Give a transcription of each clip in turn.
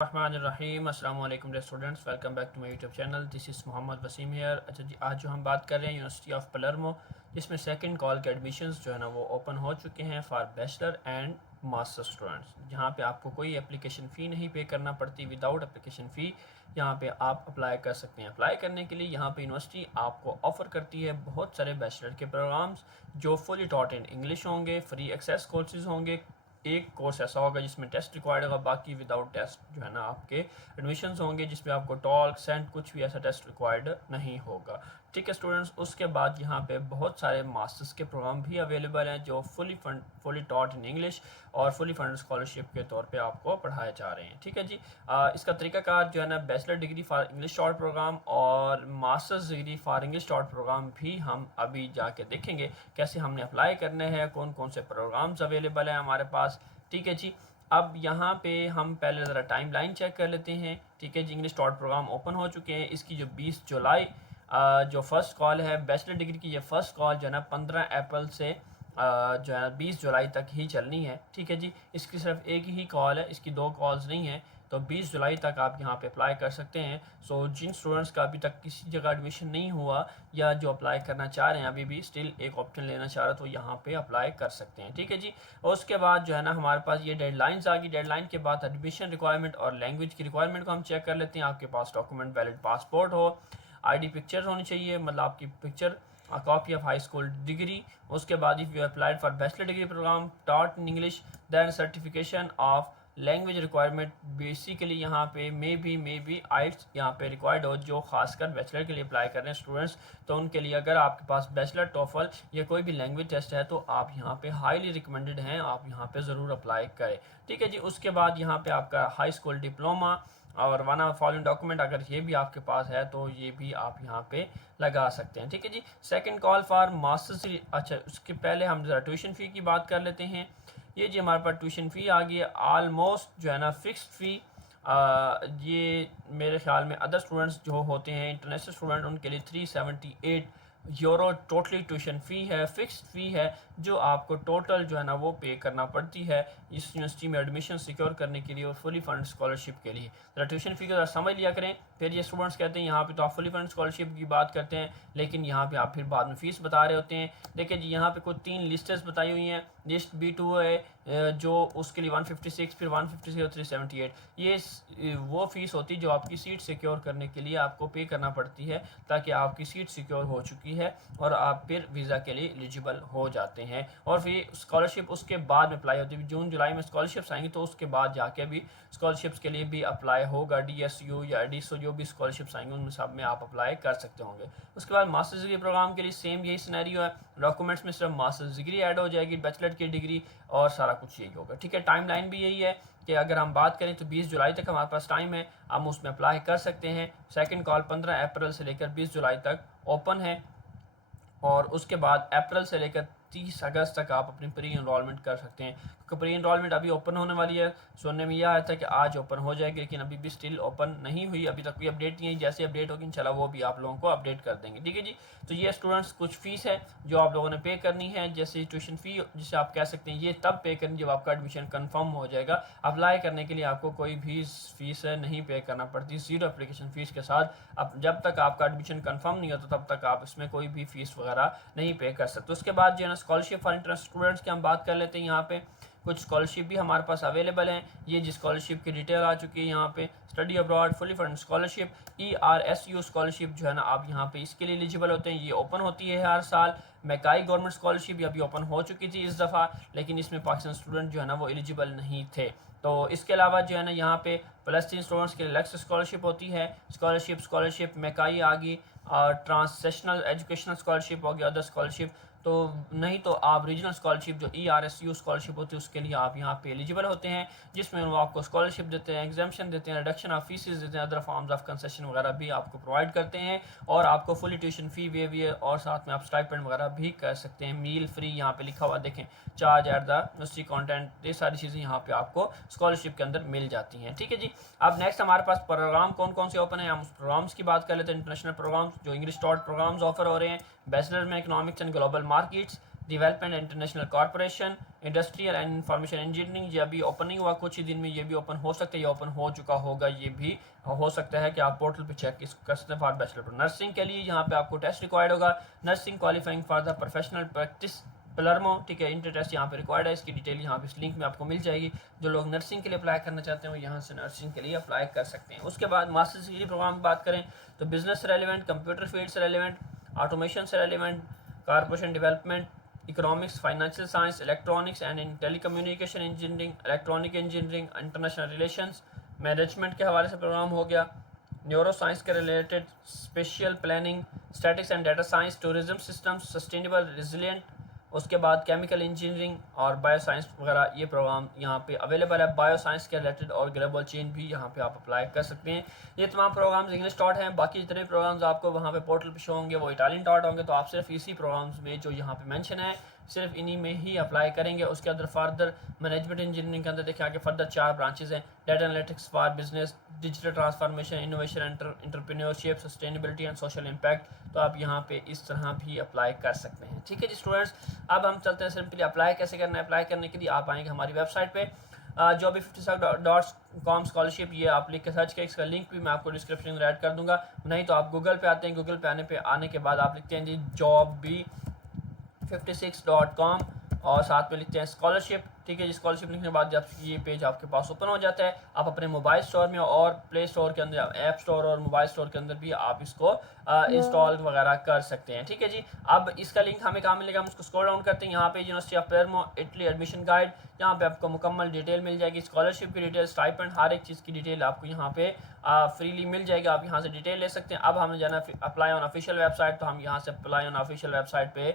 Rahim Assalamu alaikum dear students, welcome back to my YouTube channel. This is Mohammad Wasim here. अच्छा जी, आज जो हम बात कर रहे हैं यूनिवर्सिटी ऑफ पलर्मो, जिसमें सेकंड कॉल के एडमिशन्स जो है ना वो ओपन हो चुके हैं for bachelor and master students, जहाँ पे आपको कोई एप्लीकेशन फ़ी नहीं पे करना पड़ती। विदाउट एप्लीकेशन फ़ी यहाँ पे आप अप्लाई कर सकते हैं। अप्लाई करने के लिए यहाँ पे यूनिवर्सिटी आपको ऑफ़र करती है बहुत सारे बैचलर के प्रोग्राम्स जो फुली टॉट इन इंग्लिश होंगे, फ्री एक्सेस कोर्सेज होंगे। एक कोर्स ऐसा होगा जिसमें टेस्ट रिक्वायर्ड होगा, बाकी विदाउट टेस्ट जो है ना आपके एडमिशन्स होंगे, जिसमें आपको टॉल्क सेंट कुछ भी ऐसा टेस्ट रिक्वायर्ड नहीं होगा। ठीक है स्टूडेंट्स, उसके बाद यहाँ पे बहुत सारे मास्टर्स के प्रोग्राम भी अवेलेबल हैं जो फुली टॉट इन इंग्लिश और फुली फंड स्कॉलरशिप के तौर पे आपको पढ़ाए जा रहे हैं। ठीक है जी, इसका तरीकाकार जो है ना bachelor degree for English short programme और masters degree for English short programme भी हम अभी जाके देखेंगे कैसे हमने अप्लाई करने हैं, कौन कौन से प्रोग्राम्स अवेलेबल हैं हमारे पास। ठीक है जी, अब यहाँ पे हम पहले ज़रा टाइम लाइन चेक कर लेते हैं। ठीक है जी, इंग्लिश शॉर्ट प्रोग्राम ओपन हो चुके हैं। इसकी जो 20 जुलाई जो फर्स्ट कॉल है बैचलर डिग्री की, ये फ़र्स्ट कॉल जो है ना 15 अप्रैल से जो है 20 जुलाई तक ही चलनी है। ठीक है जी, इसकी सिर्फ एक ही कॉल है, इसकी दो कॉल्स नहीं है। तो 20 जुलाई तक आप यहाँ पे अप्लाई कर सकते हैं। सो जिन स्टूडेंट्स का अभी तक किसी जगह एडमिशन नहीं हुआ या जो अप्लाई करना चाह रहे हैं अभी भी स्टिल एक ऑप्शन लेना चाह रहे, तो यहाँ पे अप्लाई कर सकते हैं। ठीक है जी, और उसके बाद जो है ना हमारे पास ये डेडलाइंस आ गई। डेडलाइन के बाद एडमिशन रिक्वायरमेंट और लैंग्वेज की रिक्वायरमेंट को हम चेक कर लेते हैं। आपके पास डॉक्यूमेंट वैलिड पासपोर्ट हो, ID पिक्चर होनी चाहिए, मतलब आपकी picture, copy of high school degree. उसके बाद if you applied for bachelor degree programme taught in English then certification of language requirement basically यहाँ पे मे बी आइट्स यहाँ पे रिक्वायर्ड हो, जो खासकर बैचलर के लिए अप्लाई कर रहे हैं स्टूडेंट्स। तो उनके लिए अगर आपके पास बैचलर टोफल या कोई भी लैंग्वेज टेस्ट है तो आप यहाँ पे हाईली रिकमेंडेड हैं, आप यहाँ पे ज़रूर अप्लाई करें। ठीक है जी, उसके बाद यहाँ पे आपका हाई स्कूल डिप्लोमा और वन ऑफ फॉलोइंग डॉक्यूमेंट अगर ये भी आपके पास है तो ये भी आप यहाँ पे लगा सकते हैं। ठीक है जी, सेकंड कॉल फॉर मास्टर्स। अच्छा, उसके पहले हम ज़रा ट्यूशन फ़ी की बात कर लेते हैं। ये जी हमारे पास ट्यूशन फ़ी आ गई है ऑलमोस्ट जो है ना फिक्स्ड फ़ी। ये मेरे ख्याल में अदर स्टूडेंट्स जो होते हैं इंटरनेशनल स्टूडेंट उनके लिए 378 यूरो टोटली ट्यूशन फ़ी है, फिक्स्ड फ़ी है जो आपको टोटल जो है ना वो पे करना पड़ती है इस यूनिवर्सिटी में एडमिशन सिक्योर करने के लिए और फुली फंड स्कॉलरशिप के लिए। ज़रा ट्यूशन फ़ी को समझ लिया करें। फिर ये स्टूडेंट्स कहते हैं यहाँ पे तो आप फुली फंड स्कॉलरशिप की बात करते हैं, लेकिन यहाँ पे आप फिर बाद में फ़ीस बता रहे होते हैं। देखिए जी, यहाँ पे कुछ 3 लिस्टें बताई हुई हैं। लिस्ट B2 है जो उसके लिए 156, फिर 156 और 378, ये वो फ़ीस होती है जो आपकी सीट सिक्योर करने के लिए आपको पे करना पड़ती है, ताकि आपकी सीट सिक्योर हो चुकी है और आप फिर वीज़ा के लिए एलिजिबल हो जाते हैं। और फिर स्कॉलरशिप उसके बाद में अप्लाई होती है। जून जुलाई में स्कॉलरशिप्स आएंगी तो उसके बाद जाके भी स्कॉलरशिप्स के लिए भी अप्लाई होगा। DSU या एडिसो जो भी स्कॉलरशिप्स आएंगे उन सब में आप अप्लाई कर सकते होंगे। उसके बाद मास्टर्स डिग्री प्रोग्राम के लिए सेम यही सिनेरियो है। डॉक्यूमेंट्स में सिर्फ मास्टर्स डिग्री ऐड हो जाएगी, बैचलर की डिग्री और सारा कुछ यही होगा। ठीक है, टाइम लाइन भी यही है कि अगर हम बात करें तो 20 जुलाई तक हमारे पास टाइम है, हम उसमें अप्लाई कर सकते हैं। सेकंड कॉल 15 अप्रैल से लेकर 20 जुलाई तक ओपन है और उसके बाद अप्रैल से लेकर 30 अगस्त तक आप अपनी प्री इनरोलमेंट कर सकते हैं, क्योंकि प्री इनरोलमेंट अभी ओपन होने वाली है। सुनने में यह आया था कि आज ओपन हो जाएगी, लेकिन अभी भी स्टिल ओपन नहीं हुई, अभी तक कोई अपडेट नहीं है। जैसे अपडेट होगी इंशाल्लाह वो भी आप लोगों को अपडेट कर देंगे। ठीक है जी, तो ये स्टूडेंट्स कुछ फ़ीस है जो आप लोगों ने पे करनी है, जैसे ट्यूशन फ़ी जिसे आप कह सकते हैं, ये तब पे करनी जब आपका एडमिशन कन्फर्म हो जाएगा। अप्लाई करने के लिए आपको कोई भी फ़ीस नहीं पे करना पड़ती, ज़ीरो एप्लीकेशन फ़ीस के साथ। अब जब तक आपका एडमिशन कन्फर्म नहीं होता तब तक आप इसमें कोई भी फ़ीस वगैरह नहीं पे कर सकते। उसके बाद जो है ना स्कॉलरशिप फॉर इंटरेस्ट स्टूडेंट्स की हम बात कर लेते हैं। यहाँ पे कुछ स्कॉलरशिप भी हमारे पास अवेलेबल हैं। ये जी स्कॉलरशिप की डिटेल आ चुकी है यहाँ पे। Study abroad fully fund scholarship ERSU scholarship जो है ना आप यहाँ पे इसके लिए एलिजिबल होते हैं। ये ओपन होती है हर साल। मैकाई गवर्नमेंट स्कॉलरशिप अभी ओपन हो चुकी थी इस दफ़ा, लेकिन इसमें पाकिस्तान स्टूडेंट जो है ना वो एलिजिबल नहीं थे। तो इसके अलावा जो है ना यहाँ पे फ़लस्तीन स्टूडेंट्स के लिए लक्स स्कॉलरशिप होती है। स्कॉलरशिप मैकाई आ गई और ट्रांससेशनल एजुकेशनल स्कॉलरशिप हो गया, अदर स्कॉलरशिप। तो नहीं तो आप रीजनल स्कॉलरशिप जो ERSU स्कॉलरशिप होती है उसके लिए आप यहाँ पे एलिजिबल होते हैं, जिसमें वो आपको स्कॉलरशिप देते हैं, एग्जामेशन देते हैं, रिडक्शन ऑफ फीसेस देते हैं, अदर फॉर्म्स ऑफ कंसेशन वगैरह भी आपको प्रोवाइड करते हैं और आपको फुली ट्यूशन फ़ी वेव और साथ में आप स्टाइपेंड वगैरह भी कर सकते हैं। मील फ्री यहाँ पे लिखा हुआ देखें, charge at the university content, ये सारी चीज़ें यहाँ पे आपको स्कॉलरशिप के अंदर मिल जाती हैं। ठीक है जी, अब नेक्स्ट हमारे पास प्रोग्राम कौन कौन से ओपन है, हम उस प्रोग्राम्स की बात कर लेते हैं। इंटरनेशनल प्रोग्राम्स जो इंग्लिश टॉट प्रोग्राम्स ऑफर हो रहे हैं, बैचलर में economics and global markets, development international corporation, industrial and information engineering, ये अभी ओपनिंग हुआ कुछ ही दिन में, ये भी ओपन हो सकता है, ये ओपन हो चुका होगा, ये भी हो सकता है कि आप पोर्टल पे चेक कर सकते हैं फॉर बैचलर। नर्सिंग के लिए यहाँ पे आपको टेस्ट रिक्वायर्ड होगा, nursing qualifying for the professional practice Palermo, ठीक है, इंटर टेस्ट यहाँ पे रिक्वायर्ड है। इसकी डिटेल यहाँ पे इस लिंक में आपको मिल जाएगी। जो लोग नर्सिंग के लिए अप्लाई करना चाहते हैं वो यहाँ से नर्सिंग के लिए अप्लाई कर सकते हैं। उसके बाद मास्टर्स डिग्री प्रोग्राम की बात करें तो बिजनेस से रेलिवेंट, कंप्यूटर फील्ड से रेलिवेंट, ऑटोमेशन से relevant, corporation development, economics, financial science, electronics and in telecommunication engineering, electronic engineering, international relations, management के हवाले से प्रोग्राम हो गया, न्यूरो साइंस के related, spatial planning, statics and data science, tourism systems, sustainable resilient, उसके बाद chemical engineering और bio science वगैरह ये प्रोग्राम यहाँ पे अवेलेबल है। बायो साइंस के रिलेटेड और ग्लोबल चेन भी यहाँ पे आप अप्लाई कर सकते हैं। ये तमाम प्रोग्राम्स इंग्लिश टॉट हैं। बाकी जितने प्रोग्राम्स आपको वहाँ पे पोर्टल पे शो होंगे वो इटालियन टॉट होंगे, तो आप सिर्फ इसी प्रोग्राम्स में जो यहाँ पे मेंशन है सिर्फ इन्हीं में ही अप्लाई करेंगे। उसके अंदर फर्दर मैनेजमेंट इंजीनियरिंग के अंदर देखिए आगे फर्दर 4 ब्रांचेज हैं, data analytics for business, digital transformation, innovation, entrepreneurship, sustainability and social impact. तो आप यहाँ पे इस तरह भी अप्लाई कर सकते हैं। ठीक है जी स्टूडेंट्स, अब हम चलते हैं सिंपली अप्लाई कैसे करना है। अप्लाई करने के लिए आप आएंगे हमारी वेबसाइट पे jobby57.com स्कॉलरशिप, ये आप लिख के सर्च करें। इसका लिंक भी मैं आपको डिस्क्रिप्शन में ऐड कर दूंगा। नहीं तो आप गूगल पे आते हैं, गूगल पे आने के बाद आप लिखते हैं जी jobby56.com और साथ में लिखते हैं स्कॉलरशिप। ठीक है जी, स्कॉलरशिप लिखने के बाद जब ये पेज आपके पास ओपन हो जाता है, आप अपने मोबाइल स्टोर में और प्ले स्टोर के अंदर, ऐप स्टोर और मोबाइल स्टोर के अंदर भी आप इसको इंस्टॉल वगैरह कर सकते हैं। ठीक है जी, अब इसका लिंक हमें कहाँ मिलेगा, हम उसको स्क्रॉल डाउन करते हैं। यहाँ पे University of Palermo Italy admission guide, यहाँ पे आपको मुकम्मल डिटेल मिल जाएगी, स्कॉलरशिप की डिटेल, स्टाइपेंड, हर एक चीज़ की डिटेल आपको यहाँ पे फ्रीली मिल जाएगी। आप यहाँ से डिटेल ले सकते हैं। अब हमें जाना अप्लाई ऑन ऑफिशियल वेबसाइट, तो हम यहाँ से अप्लाई ऑन ऑफिशियल वेबसाइट पे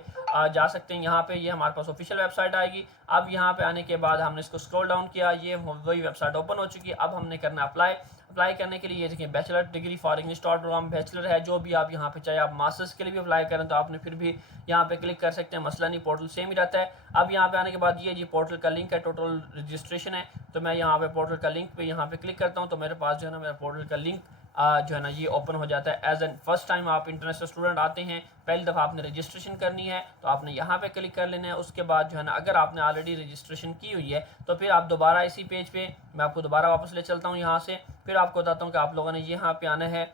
जा सकते हैं। यहाँ पे ये हमारे पास ऑफिशियल वेबसाइट आएगी। अब यहाँ पे आने के बाद हमने इसको स्क्रॉल डाउन किया, ये वही वेबसाइट ओपन हो चुकी है। अब हमने करना अप्लाई। अप्लाई करने के लिए ये देखिए bachelor degree for English taught programme bachelor है, जो भी आप यहाँ पे चाहे आप मास्टर्स के लिए भी अप्लाई करें तो आपने फिर भी यहाँ पे क्लिक कर सकते हैं, मसला नहीं, पोर्टल सेम ही रहता है। अब यहाँ पे आने के बाद ये जी पोर्टल का लिंक है, टोटल रजिस्ट्रेशन है, तो मैं यहाँ पे पोर्टल का लिंक पे यहाँ पे क्लिक करता हूँ, तो मेरे पास जो है ना मेरा पोर्टल का लिंक जो है ना ये ओपन हो जाता है। एज एन फर्स्ट टाइम आप इंटरनेशनल स्टूडेंट आते हैं, पहली दफ़ा आपने रजिस्ट्रेशन करनी है तो आपने यहाँ पे क्लिक कर लेना है। उसके बाद जो है ना अगर आपने ऑलरेडी रजिस्ट्रेशन की हुई है तो फिर आप दोबारा इसी पेज पे, मैं आपको दोबारा वापस ले चलता हूँ यहाँ से, फिर आपको बताता हूँ कि आप लोगों ने यहाँ पे आना है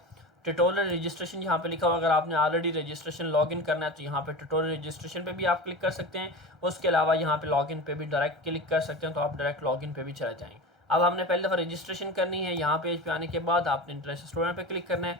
ट्यूटोरियल रजिस्ट्रेशन, यहाँ पे लिखा हुआ, अगर आपने ऑलरेडी रजिस्ट्रेशन लॉगिन करना है तो यहाँ पे ट्यूटोरियल रजिस्ट्रेशन पे भी आप क्लिक कर सकते हैं। उसके अलावा यहाँ पे लॉगिन पे भी डायरेक्ट क्लिक कर सकते हैं, तो आप डायरेक्ट लॉगिन पे भी चले जाएंगे। अब हमने पहली दफ़ा रजिस्ट्रेशन करनी है, यहाँ पेज पे आने के बाद आपने इंटरनेशनल स्टूडेंट पे क्लिक करना है।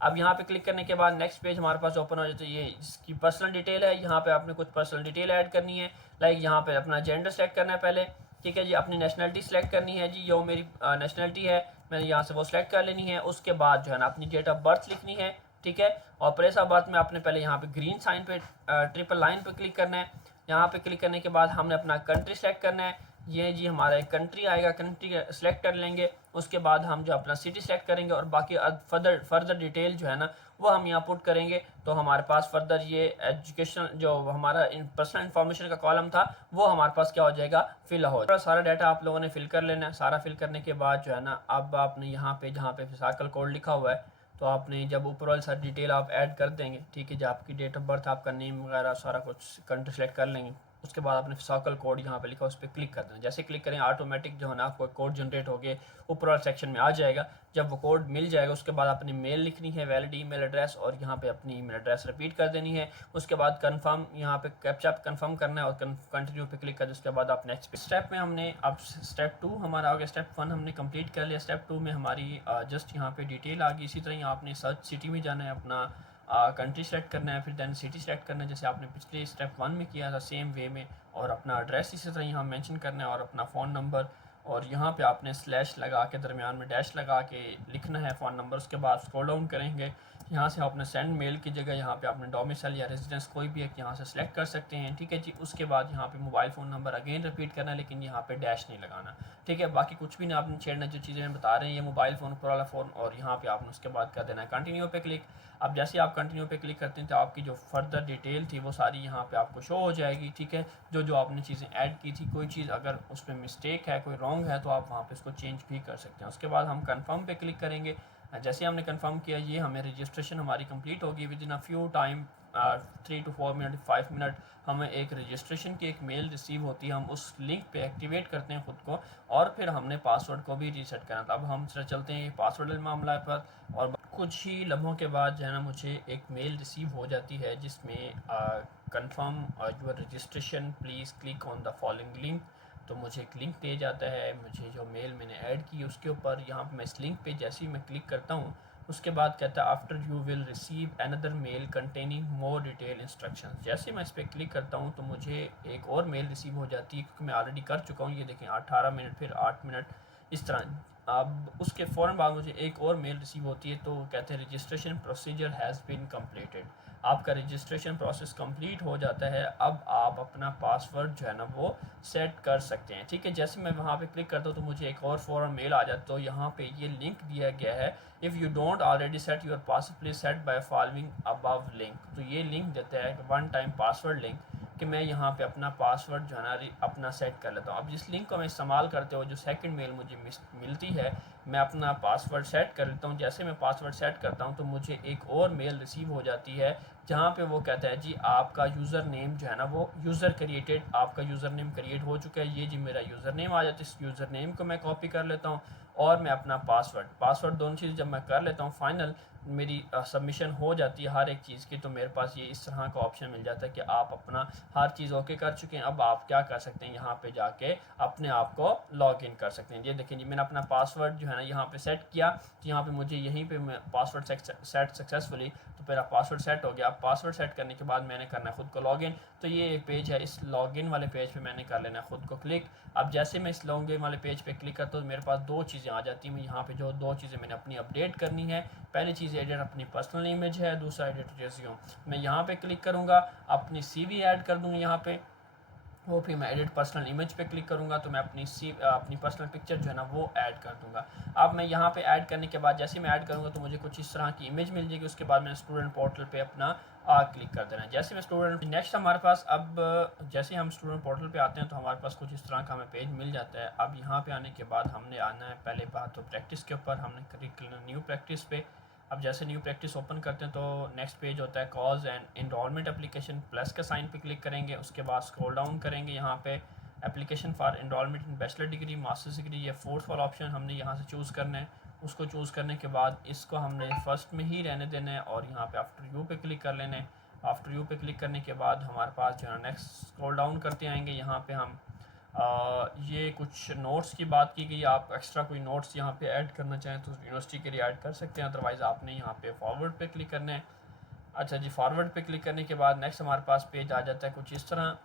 अब यहाँ पे क्लिक करने के बाद नेक्स्ट पेज हमारे पास ओपन हो जाता है। ये इसकी पर्सनल डिटेल है, यहाँ पे आपने कुछ पर्सनल डिटेल ऐड करनी है, लाइक यहाँ पे अपना जेंडर सेलेक्ट करना है पहले, ठीक है जी, अपनी नेशनलिटी सेलेक्ट करनी है जी, जो मेरी नेशनलिटी है मैंने यहाँ से वो सिलेक्ट कर लेनी है। उसके बाद जो है ना अपनी डेट ऑफ बर्थ लिखनी है, ठीक है, और प्लेस ऑफ बर्थ में आपने पहले यहाँ पे ग्रीन साइन पे ट्रिपल लाइन पे क्लिक करना है। यहाँ पे क्लिक करने के बाद हमने अपना कंट्री सेलेक्ट करना है, ये जी हमारा एक कंट्री आएगा, कंट्री सेलेक्ट कर लेंगे। उसके बाद हम जो अपना सिटी सेलेक्ट करेंगे और बाकी फर्दर डिटेल जो है ना वो हम यहाँ पुट करेंगे। तो हमारे पास फर्दर ये एजुकेशन जो हमारा पर्सनल इन्फॉर्मेशन का कॉलम था वो हमारे पास क्या हो जाएगा, फिल हो जाएगा। सारा डाटा आप लोगों ने फिल कर लेना है। सारा फिल करने के बाद जो है ना अब आपने यहाँ पे जहाँ पे फिसाकल कोड लिखा हुआ है तो आपने जब ऊपर वाली सारी डिटेल आप ऐड कर देंगे, ठीक है, जब आपकी डेट ऑफ बर्थ, आपका नेम वगैरह सारा कुछ कंट्री सेलेक्ट कर लेंगे। उसके बाद आपने फिसाकल कोड यहाँ पे लिखा उस पर क्लिक कर देना। जैसे क्लिक करें ऑटोमेटिक जो है ना आपको कोड जनरेट हो गए ऊपर वाले सेक्शन में आ जाएगा। जब वो कोड मिल जाएगा उसके बाद अपनी मेल लिखनी है, वैलिड ईमेल एड्रेस, और यहाँ पे अपनी ईमेल एड्रेस रिपीट कर देनी है। उसके बाद कंफर्म, यहाँ पे कैप्चा कंफर्म करना है और कंटिन्यू पे क्लिक कर। उसके बाद आप नेक्स्ट स्टेप में हमने अब स्टेप 2 हमारा आ गया। स्टेप 1 हमने कंप्लीट कर लिया। स्टेप 2 में हमारी जस्ट यहाँ पे डिटेल आ गई। इसी तरह यहाँ आपने सर्च सिटी में जाना है, अपना कंट्री सेलेक्ट करना है, फिर दैन सिटी सेलेक्ट करना है, जैसे आपने पिछले स्टेप 1 में किया था सेम वे में, और अपना एड्रेस इसी तरह यहाँ मेंशन करना है और अपना फ़ोन नंबर, और यहाँ पे आपने स्लैश लगा के दरमियान में डैश लगा के लिखना है फ़ोन नंबर। उसके बाद स्क्रॉल डाउन करेंगे, यहाँ से आपने सेंड मेल की जगह यहाँ पे आपने डोमिसाइल या रेजिडेंस कोई भी एक यहाँ से सिलेक्ट कर सकते हैं, ठीक है जी। उसके बाद यहाँ पे mobile phone number again repeat करना है, लेकिन यहाँ पे डैश नहीं लगाना, ठीक है। बाकी कुछ भी नहीं आपने छेड़ना, जो चीज़ें बता रहे हैं ये मोबाइल फ़ोन ऊपर वाला फ़ोन, और यहाँ पे आपने उसके बाद कर देना है कंटिन्यू पे क्लिक। अब जैसे आप कंटिन्यू पे क्लिक करते हैं तो आपकी जो फर्दर डिटेल थी वो सारी यहाँ पे आपको शो हो जाएगी, ठीक है। जो जो आपने चीज़ें ऐड की थी, कोई चीज़ अगर उसमें मिस्टेक है, कोई रॉन्ग है, तो आप वहाँ पे उसको चेंज भी कर सकते हैं। उसके बाद हम कंफर्म पे क्लिक करेंगे। जैसे हमने कंफर्म किया, ये हमें रजिस्ट्रेशन हमारी कंप्लीट होगी। With in a few time 3 to 4 minute 5 minute हमें एक रजिस्ट्रेशन की एक मेल रिसीव होती है। हम उस लिंक पे एक्टिवेट करते हैं ख़ुद को और फिर हमने पासवर्ड को भी रीसेट करना था। अब हम चलते हैं पासवर्ड मामला पर, और कुछ ही लम्हों के बाद जो है ना मुझे एक मेल रिसीव हो जाती है जिसमें confirm your registration please click on the following link. तो मुझे एक लिंक दे जाता है, मुझे जो मेल मैंने ऐड की उसके ऊपर यहाँ पे मैं इस लिंक पे जैसे ही मैं क्लिक करता हूँ उसके बाद कहता है after you will receive another mail containing more detail instructions. जैसे मैं इस पर क्लिक करता हूँ तो मुझे एक और मेल रिसीव हो जाती है क्योंकि मैं ऑलरेडी कर चुका हूँ। ये देखें 18 मिनट फिर 8 मिनट इस तरह। अब उसके फ़ौरन बाद मुझे एक और मेल रिसीव होती है तो कहते हैं registration procedure has been completed. आपका रजिस्ट्रेशन प्रोसेस कंप्लीट हो जाता है, अब आप अपना पासवर्ड जो है ना वो सेट कर सकते हैं। ठीक है, जैसे मैं वहाँ पे क्लिक करता हूँ तो मुझे एक और फ़ौरन मेल आ जाता है। तो यहाँ पे ये लिंक दिया गया है, if you don't already set your password please set by following above link. तो ये लिंक देता है वन टाइम पासवर्ड लिंक कि मैं यहाँ पे अपना पासवर्ड जो है ना अपना सेट कर लेता हूँ। अब जिस लिंक को मैं इस्तेमाल करते हो जो सेकंड मेल मुझे मिलती है मैं अपना पासवर्ड सेट कर लेता हूँ। जैसे मैं पासवर्ड सेट करता हूँ तो मुझे एक और मेल रिसीव हो जाती है जहाँ पे वो कहता है जी आपका यूज़र नेम जो है ना वो यूज़र क्रिएटेड, आपका यूज़र नेम क्रिएट हो चुका है। ये जी मेरा यूज़र नेम आ जाता है, इस यूज़र नेम को मैं कॉपी कर लेता हूँ और मैं अपना पासवर्ड दोनों चीज़ जब मैं कर लेता हूँ फाइनल मेरी सबमिशन हो जाती है हर एक चीज़ की। तो मेरे पास ये इस तरह का ऑप्शन मिल जाता है कि आप अपना हर चीज़ ओके कर चुके हैं। अब आप क्या कर सकते हैं, यहाँ पे जाके अपने आप को लॉग इन कर सकते हैं। ये देखें जी मैंने अपना पासवर्ड जो है ना यहाँ पे सेट किया, तो यहाँ पे मुझे यहीं पे पासवर्ड सेट सक्सेसफुली, तो मेरा पासवर्ड सेट हो गया। अब पासवर्ड सेट करने के बाद मैंने करना है ख़ुद को लॉगिन। तो ये एक पेज है, इस लॉगिन वाले पेज पे मैंने कर लेना है ख़ुद को क्लिक। अब जैसे मैं इस लॉगिन वाले पेज पे क्लिक करता हूँ मेरे पास दो चीज़ें आ जाती हैं। यहाँ पे जो दो चीज़ें मैंने अपनी अपडेट करनी है, पहली चीज़ एडिट अपनी पर्सनल इमेज है, दूसरा एडिट रेज्यूम। मैं यहाँ पे क्लिक करूँगा, अपनी CV ऐड कर दूँगा यहाँ पे, वो फिर मैं एडिट पर्सनल इमेज पे क्लिक करूँगा तो मैं अपनी पर्सनल पिक्चर जो है ना वो ऐड कर दूँगा। अब मैं यहाँ पे ऐड करने के बाद जैसे मैं ऐड करूँगा तो मुझे कुछ इस तरह की इमेज मिल जाएगी। उसके बाद मैंने स्टूडेंट पोर्टल पे अपना क्लिक कर देना है। जैसे मैं स्टूडेंट नेक्स्ट हमारे पास अब जैसे हम स्टूडेंट पोर्टल पे आते हैं तो हमारे पास कुछ इस तरह का हमें पेज मिल जाता है। अब यहाँ पे आने के बाद हमने आना है पहले बात तो प्रैक्टिस के ऊपर, हमने क्लिक करना न्यू प्रैक्टिस पे। अब जैसे न्यू प्रैक्टिस ओपन करते हैं तो नेक्स्ट पेज होता है course and enrolment application, plus के साइन पे क्लिक करेंगे। उसके बाद स्क्रॉल डाउन करेंगे, यहाँ पे application for enrolment in bachelor degree masters degree, ये फोर्थ वाला ऑप्शन हमने यहाँ से चूज़ करना है। उसको चूज़ करने के बाद इसको हमने फर्स्ट में ही रहने देना है और यहाँ पे आफ्टर यू पे क्लिक कर लेना है। आफ्टर यू पे क्लिक करने के बाद हमारे पास जो है नेक्स्ट स्क्रॉल डाउन करते आएंगे, यहाँ पे हम ये कुछ नोट्स की बात की गई। आप एक्स्ट्रा कोई नोट्स यहाँ पे ऐड करना चाहें तो यूनिवर्सिटी के लिए ऐड कर सकते हैं, अदरवाइज़ आपने यहाँ पे फॉरवर्ड पे क्लिक करना है। अच्छा जी, फॉरवर्ड पे क्लिक करने के बाद नेक्स्ट हमारे पास पेज आ जाता है कुछ इस तरह।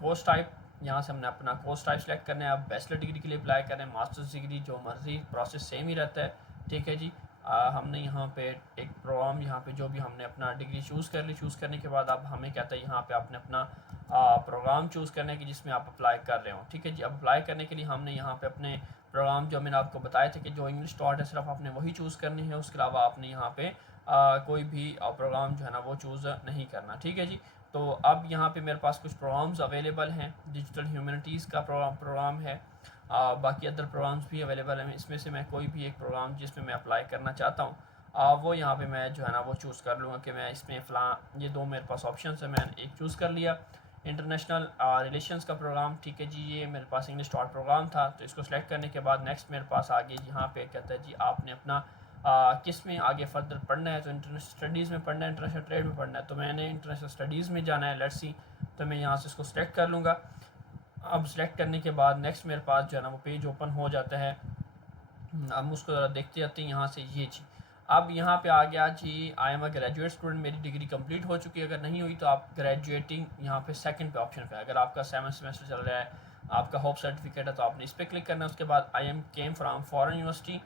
कोर्स टाइप, यहाँ से हमने अपना कोर्स टाइप सेलेक्ट करना है। आप बैचलर डिग्री के लिए अप्लाई करें, मास्टर्स डिग्री जो मर्जी, प्रोसेस सेम ही रहता है। ठीक है जी, हमने यहाँ पे एक प्रोग्राम, यहाँ पे जो भी हमने अपना डिग्री चूज़ कर ली। चूज़ करने के बाद अब हमें कहता है यहाँ पे आपने अपना प्रोग्राम चूज़ करने की जिसमें आप अप्लाई कर रहे हो। ठीक है जी, अब अप्लाई करने के लिए हमने यहाँ पे अपने प्रोग्राम जो मैंने आपको बताया था कि जो इंग्लिश टू आर्ट है सिर्फ आपने वही चूज़ करनी है, उसके अलावा आपने यहाँ पे कोई भी प्रोग्राम जो है ना वो चूज़ नहीं करना। ठीक है जी, तो अब यहाँ पे मेरे पास कुछ प्रोग्राम्स अवेलेबल हैं। डिजिटल ह्यूमैनिटीज़ का प्रोग्राम है, बाकी अदर प्रोग्राम्स भी अवेलेबल हैं। इसमें से मैं कोई भी एक प्रोग्राम जिसमें मैं अप्लाई करना चाहता हूँ वो यहाँ पे मैं जो है ना वो चूज़ कर लूँगा कि मैं इसमें ये दो मेरे पास ऑप्शन है, मैंने एक चूज़ कर लिया। इंटरनेशनल रिलेशंस का प्रोग्राम, ठीक है जी, ये मेरे पास इंग्लिश टू आर्ट प्रोग्राम था। तो इसको सेलेक्ट करने के बाद नेक्स्ट मेरे पास आगे यहाँ पे कहता है जी आपने अपना किस में आगे फर्दर पढ़ना है। तो इंटरनेशनल स्टडीज़ में पढ़ना है, इंटरनेशनल ट्रेड में पढ़ना है, तो मैंने इंटरनेशनल स्टडीज़ में जाना है। लेट्स सी, तो मैं यहाँ से इसको सेलेक्ट कर लूँगा। अब सेलेक्ट करने के बाद नेक्स्ट मेरे पास जो है ना वो पेज ओपन हो जाता है। अब उसको ज़रा देखते जाते हैं यहाँ से। ये जी, अब यहाँ पे आ गया जी I am a graduate student, मेरी डिग्री कंप्लीट हो चुकी है। अगर नहीं हुई तो आप ग्रेजुएटिंग यहाँ पे सेकंड पे ऑप्शन पे, अगर आपका 7th सेमेस्टर चल रहा है, आपका होप सर्टिफिकेट है, तो आपने इस पर क्लिक करना है। उसके बाद I am came from foreign university,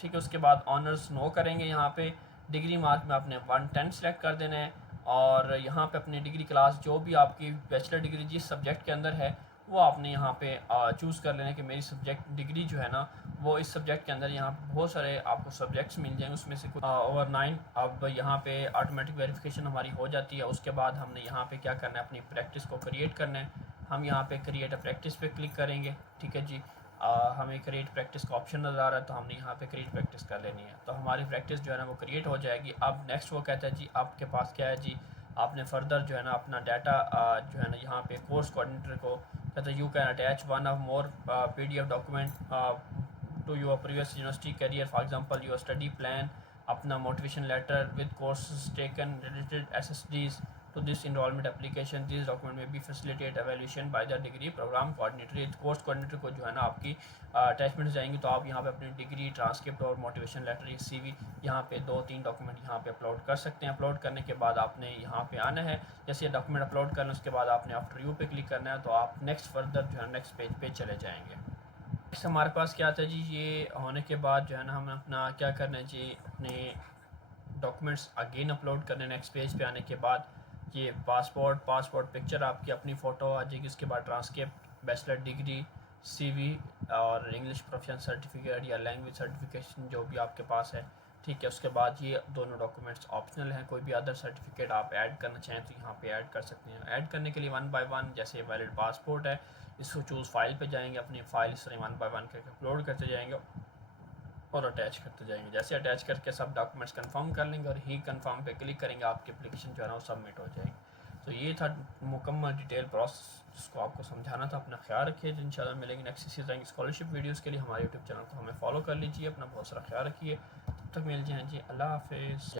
ठीक है। उसके बाद ऑनर्स नो करेंगे। यहाँ पे डिग्री मार्क में आपने 110 सेलेक्ट कर देना है और यहाँ पे अपनी डिग्री क्लास जो भी आपकी बैचलर डिग्री जिस सब्जेक्ट के अंदर है वो आपने यहाँ पे चूज़ कर लेना कि मेरी सब्जेक्ट डिग्री जो है ना वो इस सब्जेक्ट के अंदर। यहाँ पे बहुत सारे आपको सब्जेक्ट्स मिल जाएंगे, उसमें से कुछ ओवर 9। अब यहाँ पे ऑटोमेटिक वेरिफिकेशन हमारी हो जाती है। उसके बाद हमने यहाँ पे क्या करना है, अपनी प्रैक्टिस को क्रिएट करना है। हम यहाँ पे क्रिएट अ प्रैक्टिस पे क्लिक करेंगे। ठीक है जी, हमें क्रिएट प्रैक्टिस का ऑप्शन नज़र आ रहा है, तो हमने यहाँ पे क्रिएट प्रैक्टिस कर लेनी है, तो हमारी प्रैक्टिस जो है ना वो क्रिएट हो जाएगी। अब नेक्स्ट वो कहता है जी आपके पास क्या है जी, आपने फर्दर जो है ना अपना डाटा जो है ना यहाँ पे कोर्स कोऑर्डिनेटर को कहता है you can attach one of more PDF document to your previous university career, for example your study plan, अपना motivation letter with courses taken related SSDs to this enrollment application. These document may be facilitate evaluation by the degree program coordinator. Course coordinator को जो है ना आपकी attachment जाएंगी, तो आप यहाँ पे अपनी डिग्री, ट्रांसक्रिप्ट और मोटिवेशन लेटर, CV यहाँ पे 2-3 डॉक्यूमेंट यहाँ पे अपलोड कर सकते हैं। अपलोड करने के बाद आपने यहाँ पे आना है, जैसे ये डॉक्यूमेंट अपलोड करना उसके बाद आपने आफ्टर यू पे क्लिक करना है, तो आप नेक्स्ट फर्दर जो है नेक्स्ट पेज पे चले जाएंगे। नेक्स्ट हमारे पास क्या आता है जी, ये होने के बाद जो है ना हमें अपना क्या करना है जी, अपने डॉक्यूमेंट्स अगेन अपलोड करने। नेक्स्ट पेज पे आने के बाद ये पासपोर्ट पिक्चर आपकी अपनी फ़ोटो आ जाएगी, उसके बाद ट्रांसक्रिप्ट, बैचलर डिग्री, CV और इंग्लिश प्रोफिशिएंसी सर्टिफिकेट या लैंग्वेज सर्टिफिकेशन जो भी आपके पास है, ठीक है। उसके बाद ये दोनों डॉक्यूमेंट्स ऑप्शनल हैं, कोई भी अदर सर्टिफिकेट आप ऐड करना चाहें तो यहाँ पे ऐड कर सकते हैं। ऐड करने के लिए 1 बाय 1, जैसे वैलिड पासपोर्ट है, इसको चूज़ फाइल पे जाएंगे, अपनी फाइल इस तरह 1 बाय 1 करके अपलोड करते जाएंगे और अटैच करते जाएंगे। जैसे अटैच करके सब डॉक्यूमेंट्स कंफर्म कर लेंगे और ही कंफर्म पे क्लिक करेंगे, आपकी एप्लीकेशन जो है ना वो सबमिट हो जाएगी। तो ये था मुकम्मल डिटेल प्रोसेस जिसको आपको समझाना था। अपना ख्याल रखिए, इंशाल्लाह मिलेंगे नेक्स्ट इसी तरह की स्कॉलरशिप वीडियोज़ के लिए। हमारे यूट्यूब चैनल को हमें फॉलो कर लीजिए, अपना बहुत सारा ख्याल रखिए, तब तक मिल जाए जी, अल्लाह हाफिज़।